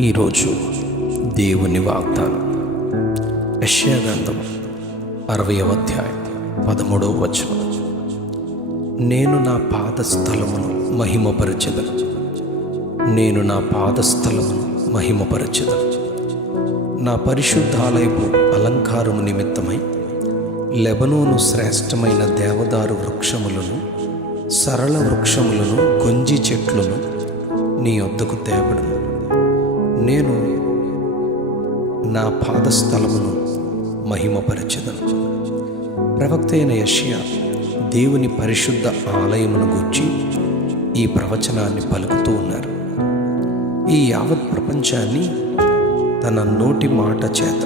ఈరోజు దేవుని వాగ్దానం యెషయా గ్రంథం 60వ అధ్యాయం 13వ వచనం. నేను నా పాదస్థలమును మహిమపరచెదను, నేను నా పాదస్థలమును మహిమపరచెదను. నా పరిశుద్ధాలయపు అలంకారము నిమిత్తమై లెబనోను శ్రేష్టమైన దేవదారు వృక్షములను, సరళ వృక్షములను, గొంజి చెట్లను నీ వద్దకు తేబడును. నేను నా పాదస్థలమును మహిమపరచెదను. ప్రవక్త అయిన యెషయా దేవుని పరిశుద్ధ ఆలయమును గూర్చి ఈ ప్రవచనాన్ని పలుకుతూ ఉన్నారు. ఈ యావత్ ప్రపంచాన్ని తన నోటి మాట చేత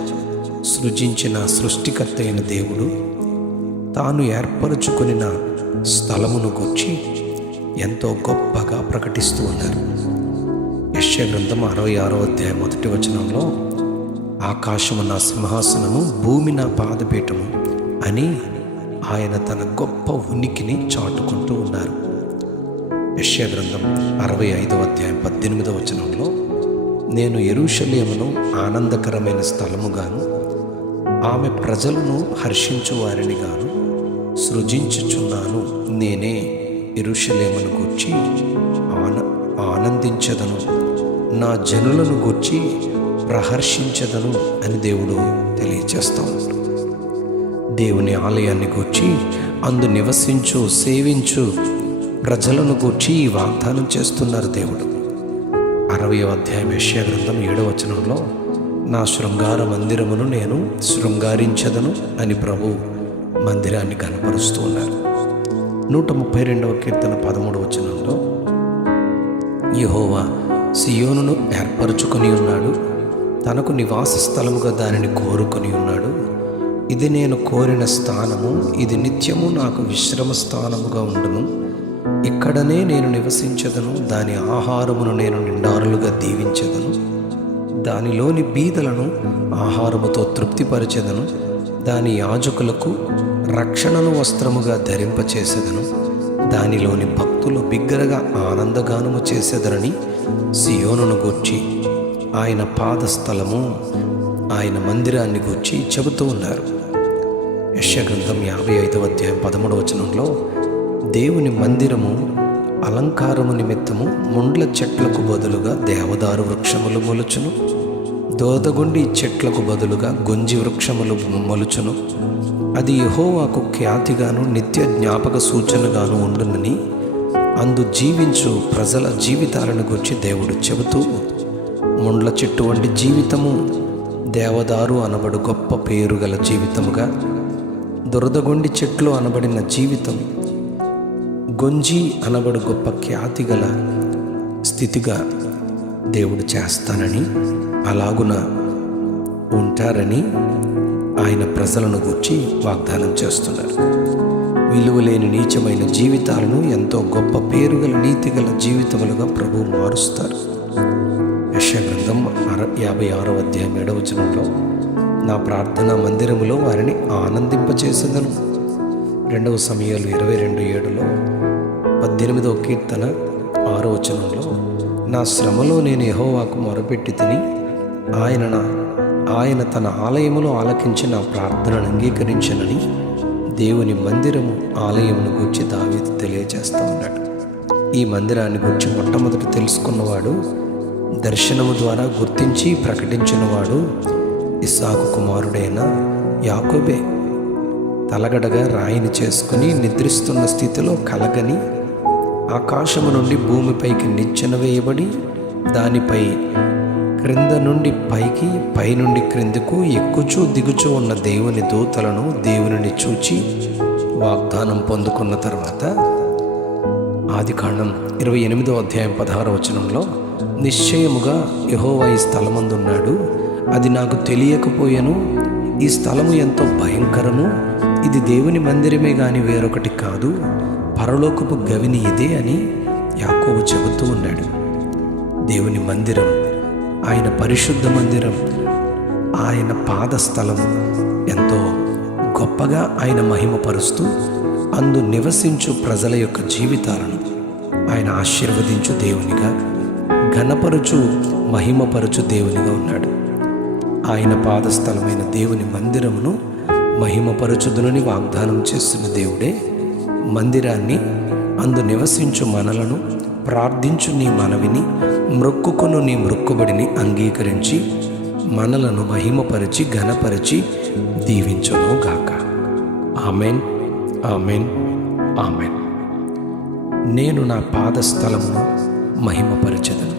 సృజించిన సృష్టికర్త అయిన దేవుడు తాను ఏర్పరచుకొనిన స్థలమును గూర్చి ఎంతో గొప్పగా ప్రకటిస్తూ ఉన్నారు. యెషయా గ్రంథం 66వ అధ్యాయం 1వ వచనంలో ఆకాశము నా సింహాసనము, భూమి నా పాదపీఠము అని ఆయన తన గొప్ప ఉనికిని చాటుకుంటూ ఉన్నారు. యెషయా గ్రంథం 65వ అధ్యాయం 18వ వచనంలో నేను యెరూషలేమును ఆనందకరమైన స్థలముగాను, ఆమె ప్రజలను హర్షించు వారిని గాను సృజించుచున్నాను. నేనే యెరూషలేమును గూర్చి ఆనందించదను, నా జనులను గూర్చి ప్రహర్షించదను అని దేవుడు తెలియచేస్తూ ఉంటాడు. దేవుని ఆలయాన్ని గూర్చి, అందు నివసించు సేవించు ప్రజలను గూర్చి ఈ వాగ్దానం చేస్తున్నారు దేవుడు. 60వ అధ్యాయం యెషయా గ్రంథం 7వ వచనంలో నా శృంగార మందిరమును నేను శృంగారించదను అని ప్రభు మందిరాన్ని కనపరుస్తూ ఉన్నారు. 132వ కీర్తన 13వ వచనంలో యెహోవా సియోనును ఏర్పరచుకొని ఉన్నాడు, తనకు నివాస స్థలముగా దానిని కోరుకొని ఉన్నాడు. ఇది నేను కోరిన స్థానము, ఇది నిత్యము నాకు విశ్రమ స్థానముగా ఉండును. ఇక్కడనే నేను నివసించదను, దాని ఆహారమును నేను నిండారులుగా దీవించదను. దానిలోని బీదలను ఆహారముతో తృప్తిపరచెదను. దాని యాజకులకు రక్షణను వస్త్రముగా ధరింపచేసేదను. దానిలోని భక్తులు బిగ్గరగా ఆనందగానము చేసేదరని సియోనును గూర్చి, ఆయన పాదస్థలము, ఆయన మందిరాన్ని గూర్చి చెబుతూ ఉన్నారు. యెషయా గ్రంథం 55వ అధ్యాయం 13వ వచనంలో దేవుని మందిరము అలంకారము నిమిత్తము ముండ్ల చెట్లకు బదులుగా దేవదారు వృక్షములు మొలుచును, దోదగుండి చెట్లకు బదులుగా గొంజి వృక్షములు మొలుచును. అది యెహోవాకు ఖ్యాతిగాను నిత్య జ్ఞాపక సూచనగాను ఉండునని అందు జీవించు ప్రజల జీవితాలను గురించి దేవుడు చెబుతూ, ముండ్ల చెట్టు వంటి జీవితము దేవదారు అనబడు గొప్ప పేరు గల జీవితముగా, దురదగొండి చెట్లు అనబడిన జీవితం గొంజి అనబడు గొప్ప ఖ్యాతి గల స్థితిగా దేవుడు చేస్తానని, అలాగున ఉంటారని ఆయన ప్రజలను గూర్చి వాగ్దానం చేస్తున్నారు. విలువలేని నీచమైన జీవితాలను ఎంతో గొప్ప పేరుగల నీతిగల జీవితములుగా ప్రభు మారుస్తారు. యెషయా గ్రంథం 56వ అధ్యాయం 7వ వచనంలో నా ప్రార్థనా మందిరములో వారిని ఆనందింపచేసేదను. 2వ సమూయేలు 22:7లో 18వ కీర్తన 6వ వచనంలో నా శ్రమలో నేను యెహోవాకు మొరపెట్టి తిని ఆయన తన ఆలయములో ఆలకించి నా ప్రార్థనను అంగీకరించనని దేవుని మందిరము ఆలయమును గూర్చి దావీదు తెలియజేస్తూ ఉన్నాడు. ఈ మందిరాన్ని గూర్చి మొట్టమొదట తెలుసుకున్నవాడు, దర్శనము ద్వారా గుర్తించి ప్రకటించినవాడు ఇస్సాకు కుమారుడైన యాకోబే. తలగడగా రాయిని చేసుకుని నిద్రిస్తున్న స్థితిలో కలగని ఆకాశము నుండి భూమిపైకి నిచ్చెన వేయబడి, దానిపై క్రింద నుండి పైకి, పై నుండి క్రిందకు ఎక్కుచూ దిగుచూ ఉన్న దేవుని దూతలను దేవునిని చూచి వాగ్దానం పొందుకున్న తర్వాత ఆదికాండం 28వ అధ్యాయం 16వ వచనంలో నిశ్చయముగా యెహోవా ఈ స్థలమందున్నాడు, అది నాకు తెలియకపోయెను. ఈ స్థలము ఎంతో భయంకరము, ఇది దేవుని మందిరమే గాని వేరొకటి కాదు, పరలోకపు గవిని ఇదే అని యాకోబు చెబుతూ ఉన్నాడు. దేవుని మందిరం, ఆయన పరిశుద్ధ మందిరం, ఆయన పాదస్థలం ఎంతో గొప్పగా ఆయన మహిమపరుస్తూ అందు నివసించు ప్రజల యొక్క జీవితాలను ఆయన ఆశీర్వదించు దేవునిగా, ఘనపరుచు మహిమపరచు దేవునిగా ఉన్నాడు. ఆయన పాదస్థలమైన దేవుని మందిరమును మహిమపరచుదునని వాగ్దానం చేస్తున్న దేవుడే మందిరాన్ని, అందు నివసించు మనలను, ప్రార్థించు నీ మనవిని, మ్రొక్కుకొను నీ మ్రొక్కుబడిని అంగీకరించి మనలను మహిమపరిచి ఘనపరిచి దీవించును గాక. Amen, amen, amen. నేను నా పాదస్థలమును మహిమపరచెదను.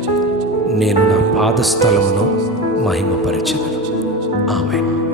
నేను నా పాదస్థలమును మహిమపరచెదను. ఆమెన్.